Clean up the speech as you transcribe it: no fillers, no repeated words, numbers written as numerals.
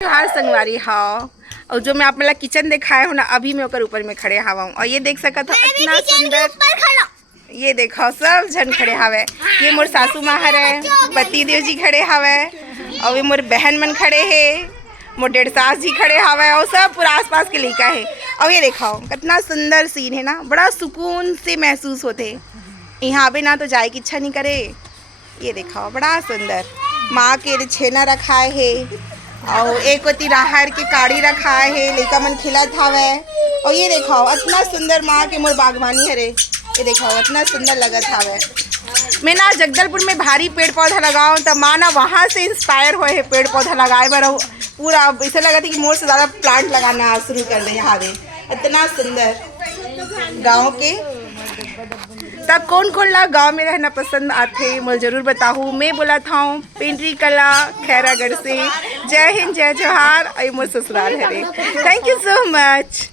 जोहार संगवारी हाँ। और जो मैं आप मेला किचन दिखाए हो ना, अभी मैं ओकर ऊपर में खड़े हवा हूँ। और ये देख सकत हो इतना सुंदर, ये देखो सब जन खड़े हवे। ये मोर सासू माँ हरे, पति देव जी खड़े हवे, और ये मोर बहन मन खड़े है, मोर डेढ़ सास जी खड़े हवे, और सब पूरा आस पास के लड़का है। और ये देखो कितना सुंदर सीन है ना, बड़ा सुकून से महसूस होते। यहाँ पे ना तो जाए की इच्छा नहीं करे। ये देखो बड़ा सुंदर माँ के छेना रखाए है, और एक तिराहर की काड़ी रखाए है, लड़का मन खिलत हवे। और ये देखो इतना सुंदर माँ के मोर बागवानी हरे। ये देखो इतना सुंदर लगत हवे। मैं ना जगदलपुर में भारी पेड़ पौधा लगाऊं तो माँ ना वहाँ से इंस्पायर हुए है पेड़ पौधा लगाए बर। पूरा ऐसा लगा था कि मोर से ज़्यादा प्लांट लगाना शुरू कर दे हवे। इतना सुंदर गाँव के। तब कौन कौन ला गांव में रहना पसंद आते मुझे ज़रूर बताऊँ। मैं बोला था पेंट्री कला खैरागढ़ से। जय हिंद, जय जोहार। और मोर ससुराल हरे। Thank you so much.